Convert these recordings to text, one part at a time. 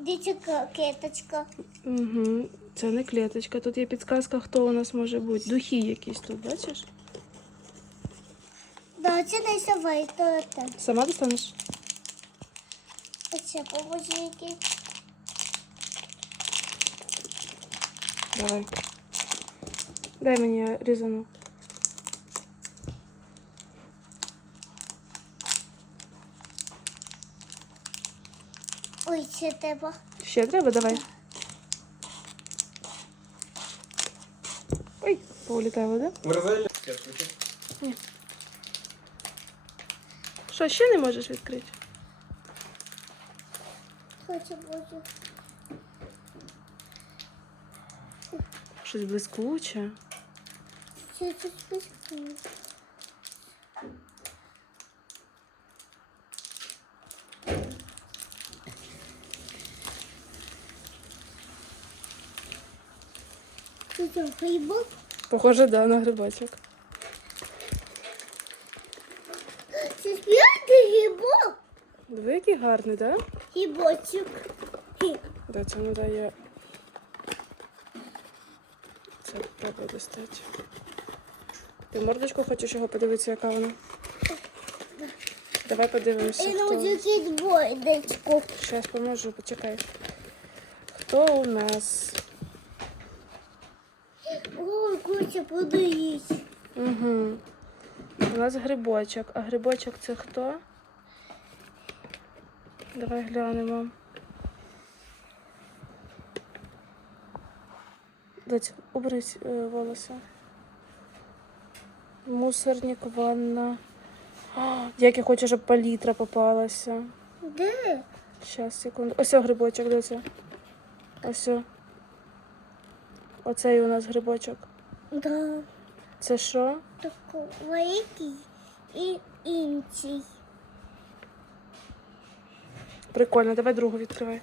Дивіться, киточка. Угу. Це не клеточка. Тут є підказка, хто у нас може бути. Духи якісь тут, бачиш? Да, це не то це. Сама достанеш? Оце поможіть. Давай. Дай мені я Ой, це треба. Ще треба, давай. Ой, повилітає вода. Морозильня. Що, ще не можеш відкрити? Хочу бути. Щось блискуче. Це тут спискує. Це грибок? Похоже, да, на грибочок. Це справді грибок? Диви, який гарний, да? Грибочок. Да, це не дає. Це треба достати. Ти мордочку хочеш його подивитися, яка вона? Давай подивимося. Хто... на цю двоєчку. Зараз поможу, почекай. Хто у нас? Костя, подивись. Угу. У нас грибочок. А грибочок це хто? Давай глянемо. Дать, уберись е, волоси. Мусорник, ванна. А, як я хочу, щоб палітра попалася. Де? Щас, секунду. Ось о грибочок, це? Ось. о. Оцей у нас грибочок. Да. Це що? Такий великий і інший. Прикольно, давай другу відкривай.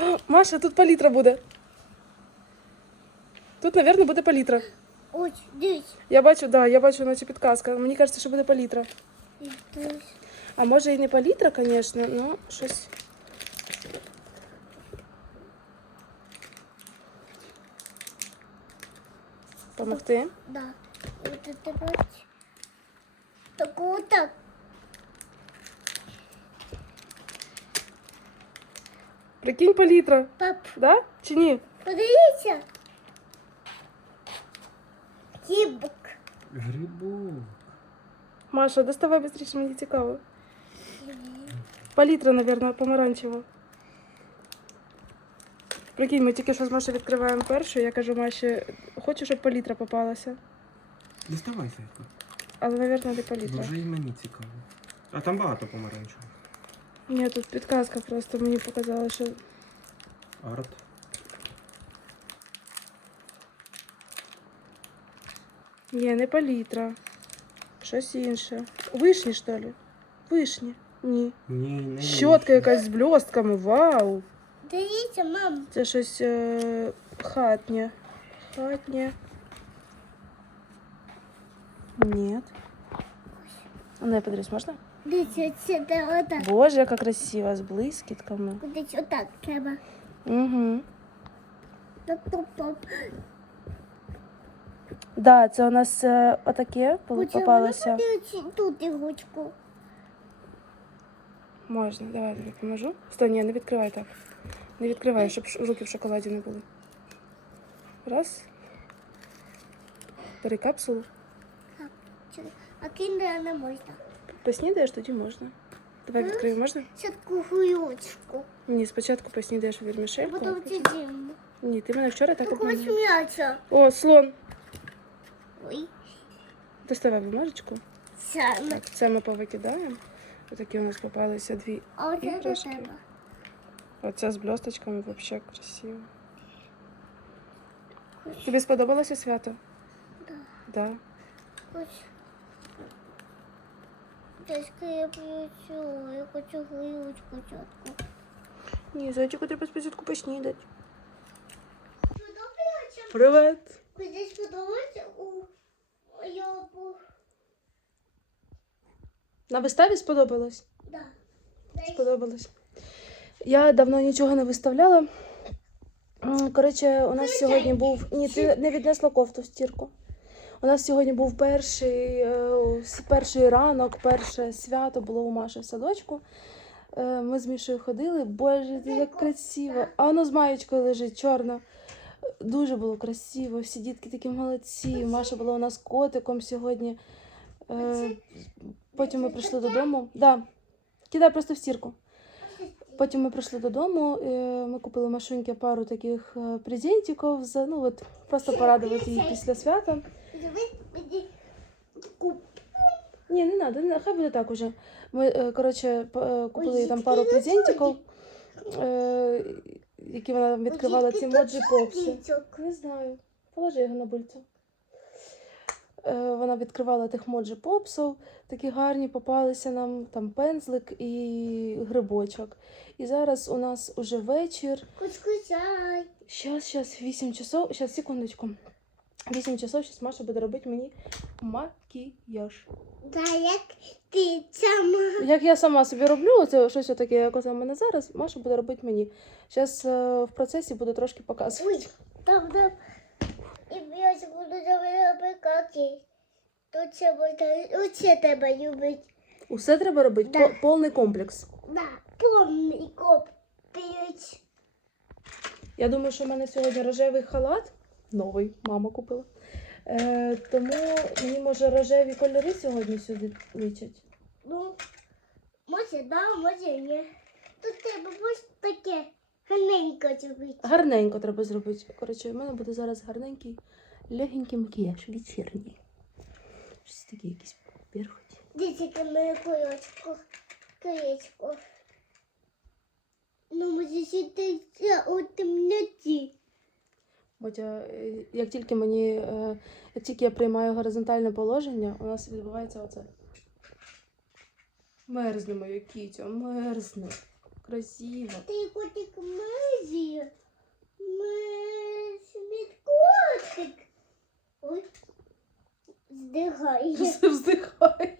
О, Маша, тут палітра буде. Тут, мабуть, буде палітра. Ось, дивись. Я бачу, да, я бачу, наче підказка. Мені кажеться, що буде палітра. Дивись. А може і не палітра, звісно, але щось. Помогти? Да. Вот это. Так вот так. Прикинь, палітра. Пап, Да? Чи ні? подивіться. Кібок. Грибок. Маша, доставай быстрее, мені цікаво. Палітра, мабуть, помаранчева. Прикинь, ми тільки що з Машею відкриваємо першу. Я кажу Маші, хочу, щоб палітра попалася. Доставай, Сайко. Але, мабуть, не палітра. Може і мені цікаво. А там багато помаранчевих. Ні, тут підказка просто мені показала, що Арт. ні, не палітра. Щось інше. Вишні, що ли? Вишні. Ні. Ні, не Щотка якась з блістками. Вау! Дивіться, мам. Це щось е, хатнє. Хатнє. Ні. А ну, я подивлюсь, можна? Дивіться, це де отак. Боже, яка красива, з блискітками. Кудись отак треба. Угу. Топ-топ-топ. Да, це у нас е, отаке пол- Хоча попалося. вона подивиться тут ігрушку. Можна, давай тобі поможу. Стой, ні, не відкривай так. Не відкривай, щоб руки в шоколаді не були. Раз. Бери капсулу. А кіндера не можна. Поснідаєш, тоді можна. Давай відкриємо, можна? Таку гуючку. Ні, спочатку поснідаєш вірмішельку. Потім потім- з'їм. Ні, ти мене вчора так Такого обманула. м'яча. О, слон. Ой, Доставай бумажечку. саме. Так, це ми повикидаємо. Отакі у нас попалися дві. А оце Іграшки. тебе. Оця з блісточками взагалі красиво. Тобі сподобалося свято? Да. Да. Дочка, я хочу, я хочу гуючку чітку. Ні, зайчику треба спочатку поснідати. Привет. Кудись подобається у я бу- На виставі сподобалось? Да. Сподобалось. Я давно нічого не виставляла. Коротше, у нас сьогодні був. Ні, ти не віднесла кофту в стірку. У нас сьогодні був перший, е, перший ранок, перше свято було у Маші в садочку. Е, Ми з Мішою ходили. Боже, як красиво. А воно з маєчкою лежить чорно. Дуже було красиво. Всі дітки такі молодці. Маша була у нас котиком сьогодні. Е, Потім ми прийшли додому. Да, кидай просто в стірку. Потім ми прийшли додому, ми купили Машуньки пару таких е, презентиків, за, ну от просто порадувати її після свята. Ні, не треба, хай буде так уже. Ми, е, коротше, е, купили там пару презентиків, які вона відкривала ці моджі попси. Не знаю. Положи його на бульцю. Е, вона відкривала тих моджі попсів, такі гарні попалися нам там пензлик і грибочок. І зараз у нас уже вечір. Кускусай. Щас, щас, 8 часов. Щас, секундочку. 8 часов, щас Маша буде робити мені макіяж. Да, як ти сама. Як я сама собі роблю, це щось таке, як в мене зараз, Маша буде робити мені. Зараз в процесі буду трошки показувати. Ой, там, там. І я буду запекати. Тут це буде, оце тебе любить. Усе треба робити, Да. повний комплекс. Да, повний. П'ять. Я думаю, що в мене сьогодні рожевий халат. Новий, мама купила. Е, тому мені може рожеві кольори сьогодні сюди личать. Ну, може, да, може, ні. Тут треба ось таке гарненько зробити. Гарненько треба зробити. Коротше, в мене буде зараз гарненький, легенький макіяж, вечірній. Щось таке якісь перхоті. Дивіться, моє колечко. Колечко. Ну, може, сидіти у темноті. Мотя, е, як тільки мені, е, як тільки я приймаю горизонтальне положення, у нас відбувається оце. Мерзне моє кітю, мерзне. Красиво. Ти котик Мезі. Мезі котик. Ой. Здихає. Все вздихає.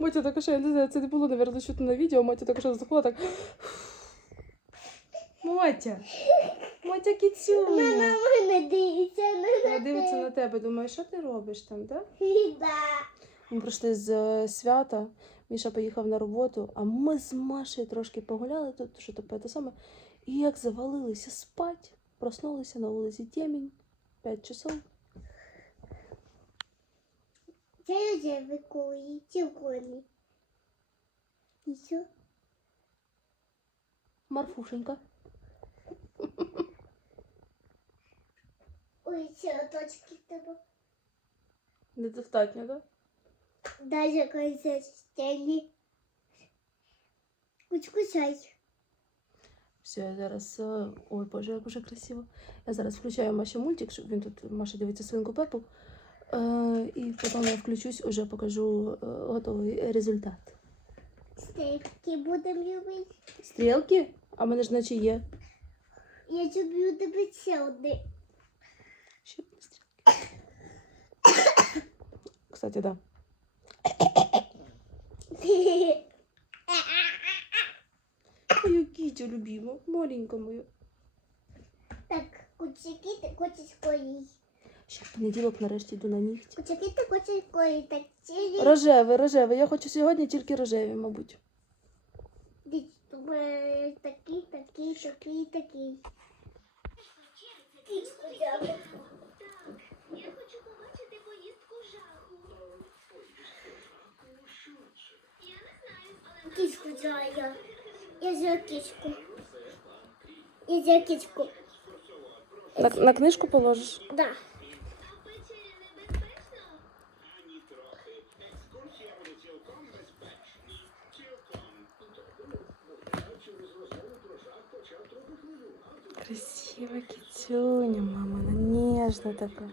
Мотя я не знаю, це не було, навірно, чутно на відео. Мотя так що вздихнула так. Мотя. Мотя Вона кіцюня. на мене дивиться. на Вона дивиться на тебе, думає, що ти робиш там, так? Да? Ми прийшли з е, свята. Міша поїхав на роботу, а ми з Машею трошки погуляли тут, що таке те саме. І як завалилися спать, проснулися на вулиці темінь, 5 часов. Це вже викоїть. І що? Марфушенька. Ой, це точки тебе. Недостатньо, так? Даже. Кучкусай. Все, я зараз. е, Ой, боже, як уже красиво. Я зараз включаю Маші мультик, щоб він тут Маша дивиться свинку Пепу. Е, і потім я включусь, уже покажу е, готовий результат. Стейки будемо любити. Стрілки? А в мене ж наче є. Я люблю дивитися одне. Ще одні стрілки. Кстати, да. Мою кітю любиму, маленька моя. Так, кучки ти хочеш колій. Ще в понеділок нарешті йду на нігті. Кучки ти хочеш колій. Так цілі. Рожевий, рожевий. Я хочу сьогодні тільки рожеві, мабуть. Такий, такий, такий, такий. Я хочу побачити поїздку жаху. Я не знаю, але Кічку даю. Я взяла кічку. Я взяла кічку. На, на книжку положиш? Да. а печері небезпечно. Красива кіцюня, мама, ніжна така.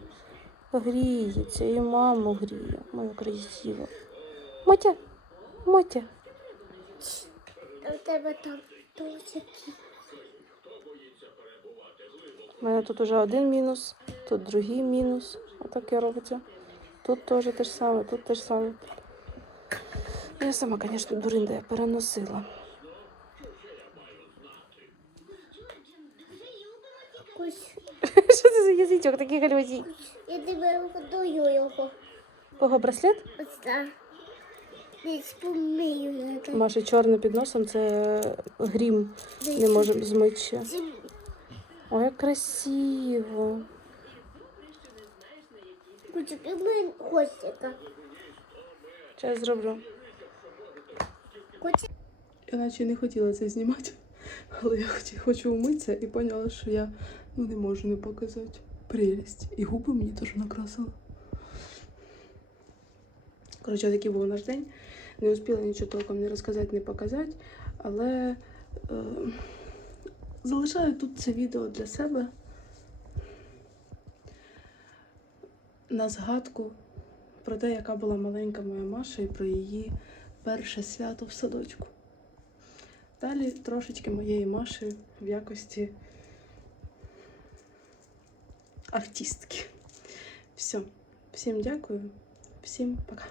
Гріється і маму гріє. Моя красива. Мотя, Мотя. У тебе там тусики. У мене тут уже один мінус, тут другий мінус. Отаке робиться. Тут теж те ж саме, тут те ж саме. Я сама, звісно, дуринда, я переносила. Язичок такий гальвазій? я тебе годую його. Кого браслет? Ось так. Маша чорний під носом це грім. Не можемо змити ще. Ой, як красиво. Зараз зроблю. Наче не хотіла це знімати, але я хочу умитися і поняла, що я ну, не можу не показати. Прелість. І губи мені теж накрасила. Коротше, такий був наш день. Не успіла нічого толком не розказати, не показати, але е, залишаю тут це відео для себе. На згадку про те, яка була маленька моя Маша і про її перше свято в садочку. Далі трошечки моєї Маші в якості артистки. Все. Всім дякую, всім пока.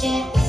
Не